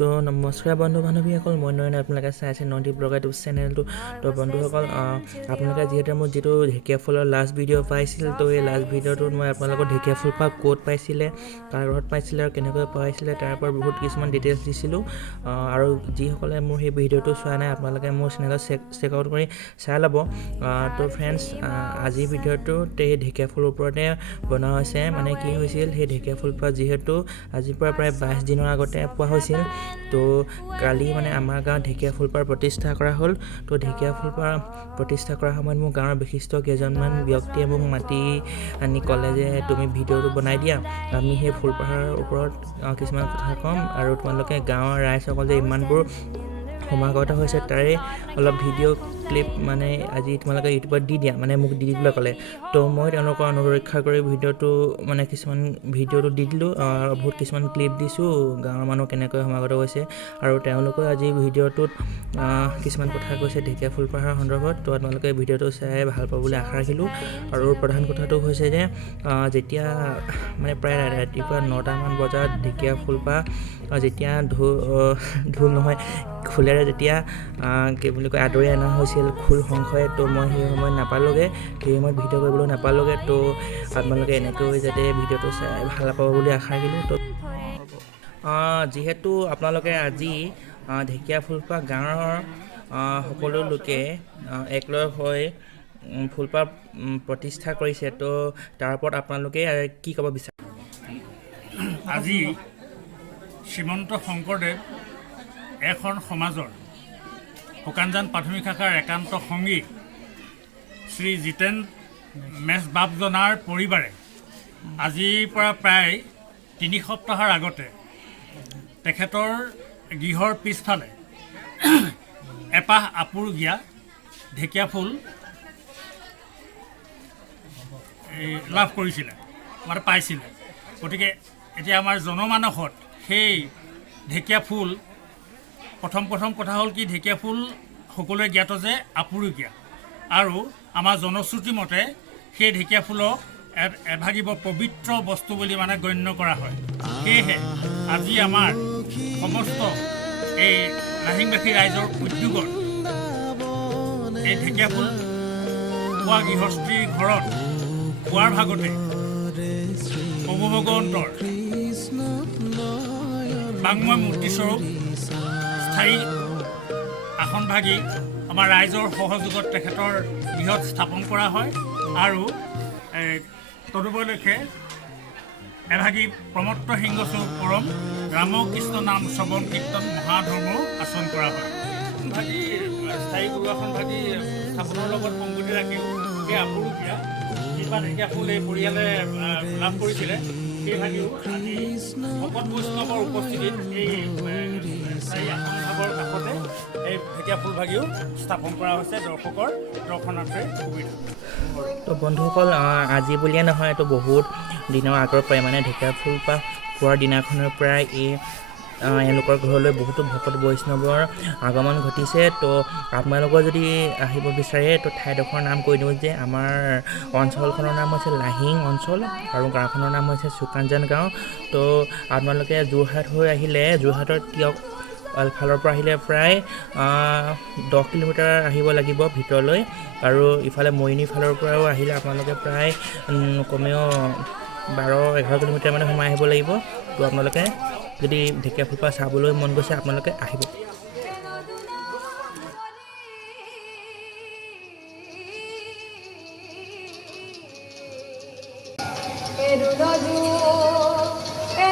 তো নমস্কাৰ বন্ধু বান্ধৱীসকল, মই নয়ন। আপোনালোকে চাই আছে নদী ব্লগ ইউটিউব চেনেলটো। তো বন্ধুসকল, আপোনালোকে যিহেতু মোৰ যিটো ঢেকীয়াফুলৰ লাষ্ট ভিডিঅ' পাইছিল, তো এই লাষ্ট ভিডিঅ'টোত মই আপোনালোকক ঢেকীয়াফুল পাত ক'ত পাইছিলে, কাৰ ঘৰত পাইছিলে আৰু কেনেকৈ পাইছিলে তাৰ ওপৰত বহুত কিছুমান ডিটেইলছ দিছিলোঁ। আৰু যিসকলে মোৰ সেই ভিডিঅ'টো চোৱা নাই, আপোনালোকে মোৰ চেনেলত চেক আউট কৰি চাই ল'ব। তো ফ্ৰেণ্ডছ, আজিৰ ভিডিঅ'টোত এই ঢেকীয়াফুলৰ ওপৰতে বনোৱা হৈছে। মানে কি হৈছিল, সেই ঢেকীয়াফুল পাত যিহেতু আজিৰ পৰা প্ৰায় 22 দিনৰ আগতে পোৱা হৈছিল। তো কালি মানে আমাৰ গাঁৱত ঢেকীয়াফুলপাৰ প্ৰতিষ্ঠা কৰা হ'ল। তো ঢেকীয়াফুলপাৰ প্ৰতিষ্ঠা কৰাৰ সময়ত মোৰ গাঁৱৰ বিশিষ্ট কেইজনমান ব্যক্তিয়ে মোক মাতি আনি ক'লে যে তুমি ভিডিঅ'টো বনাই দিয়া, আমি সেই ফুলপাহাৰ ওপৰত কিছুমান কথা ক'ম, আৰু তোমালোকে গাঁৱৰ ৰাইজসকল যে ইমানবোৰ সমাগত হৈছে তাৰে অলপ ভিডিঅ' ক্লিপ মানে আজি তোমালোকে ইউটিউবত দি দিয়া, মানে মোক দি দিবলৈ ক'লে। তো মই তেওঁলোকৰ অনুৰক্ষা কৰি ভিডিঅ'টো মানে কিছুমান ভিডিঅ'টো দি দিলোঁ। বহুত কিছুমান ক্লিপ দিছোঁ গাঁৱৰ মানুহ কেনেকৈ সমাগত হৈছে, আৰু তেওঁলোকেও আজি ভিডিঅ'টোত কিছুমান কথা কৈছে ঢেকীয়াফুল পাহাৰৰ সন্দৰ্ভত। তো আপোনালোকে ভিডিঅ'টো চাই ভাল পাব বুলি আশা ৰাখিলোঁ। আৰু প্ৰধান কথাটো হৈছে যে যেতিয়া মানে প্ৰায় ৰাতিপুৱা 9টামান বজাত ঢেকীয়াফুলপাহ যেতিয়া ঢোল নহয় খোলেৰে যেতিয়া কি বুলি কয় আদৰি অনা হৈছিল খোল সংশয়ে, তো মই সেই সময়ত নাপালোগৈ, সেই সময়ত ভিডিঅ' কৰিবলৈ নাপালোগৈ। তো আপোনালোকে এনেকৈ যাতে ভিডিঅ'টো চাই ভাল পাব বুলি আশা ৰাখিলোঁ। তো যিহেতু আপোনালোকে আজি ঢেকীয়াফুলপাহ গাঁৱৰ সকলো লোকে একলগ হৈ ফুলপাহ প্ৰতিষ্ঠা কৰিছে, তো তাৰ ওপৰত আপোনালোকে কি ক'ব বিচাৰে? আজি শ্ৰীমন্ত শংকৰদেৱ এখন সমাজৰ শুকানজান প্ৰাথমিক শাখাৰ একান্ত সংগী শ্ৰী জিতেন মেছবাবজনাৰ পৰিবাৰে আজিৰ পৰা প্ৰায় 3 সপ্তাহৰ আগতে তেখেতৰ গৃহৰ পিছফালে এপাহ আপুৰুগীয়া ঢেকীয়াফুল লাভ কৰিছিলে, মানে পাইছিলে। গতিকে এতিয়া আমাৰ জনমানসত সেই ঢেকীয়াফুল প্ৰথম কথা হ'ল কি, ঢেকীয়াফুল সকলোৱে জ্ঞাত যে আপুৰুগীয়া, আৰু আমাৰ জনশ্ৰুতি মতে সেই ঢেকীয়াফুলক এভাগিব পবিত্ৰ বস্তু বুলি মানে গণ্য কৰা হয়। সেয়েহে আজি আমাৰ সমস্ত এই লাহিংবাসী ৰাইজৰ উদ্যোগত এই ঢেকীয়াফুল পোৱা গৃহস্থীৰ ঘৰত পোৱাৰ ভাগতে প্ৰভু ভগৱন্তৰ বাংময় মূৰ্তিস্বৰূপ স্থায়ী আসনভাগী আমাৰ ৰাইজৰ সহযোগত তেখেতৰ গৃহত স্থাপন কৰা হয়। আৰু তদুপলক্ষে এভাগী প্ৰমত্ত সিংহস্বৰূপ পৰম ৰামকৃষ্ণ নাম শ্ৰৱণ কীৰ্তন মহাধৰ্ম আচৰণ কৰা হয়। ভাগী স্থায়ী গুৰুআসনভাগী স্থাপনৰ লগত সংগতি ৰাখিও সেই আপুৰুগীয়া যিমান ঢেকীয়াফুল এই পৰিয়ালে লাভ কৰিছিলে, সেইভাগেও আজি ভকত বৈষ্ণৱৰ উপস্থিতিত এই স্থায়ী আসনভাগৰ কাষতে এই ঢেকীয়াফুলভাগিও স্থাপন কৰা হৈছে দৰ্শকৰ দৰ্শনাৰ্থীৰ সুবিধা। তো বন্ধুসকল, আজি বুলিয়ে নহয়, এইটো বহুত দিনৰ আগৰ পৰাই মানে ঢেকীয়াফুলপাহ পোৱাৰ দিনাখনৰ পৰাই এওঁলোকৰ ঘৰলৈ বহুতো ভকত বৈষ্ণৱৰ আগমন ঘটিছে। তো আপোনালোকৰ যদি আহিব বিচাৰে, তো ঠাইডোখৰৰ নাম কৈ দিওঁ যে আমাৰ অঞ্চলখনৰ নাম হৈছে লাহিং অঞ্চল, আৰু গাঁওখনৰ নাম হৈছে শুকানজান গাঁও। তো আপোনালোকে যোৰহাট হৈ আহিলে, যোৰহাটৰ তিয়ক ফালৰ পৰা আহিলে প্ৰায় 10 কিলোমিটাৰ আহিব লাগিব ভিতৰলৈ, আৰু ইফালে মৰিনী ফালৰ পৰাও আহিলে আপোনালোকে প্ৰায় কমেও 12-11 কিলোমিটাৰ মানে সোমাই আহিব লাগিব। তো আপোনালোকে যদি ঢেকীয়াফুলপাহ চাবলৈ মন গৈছে আপোনালোকে আহিব। এ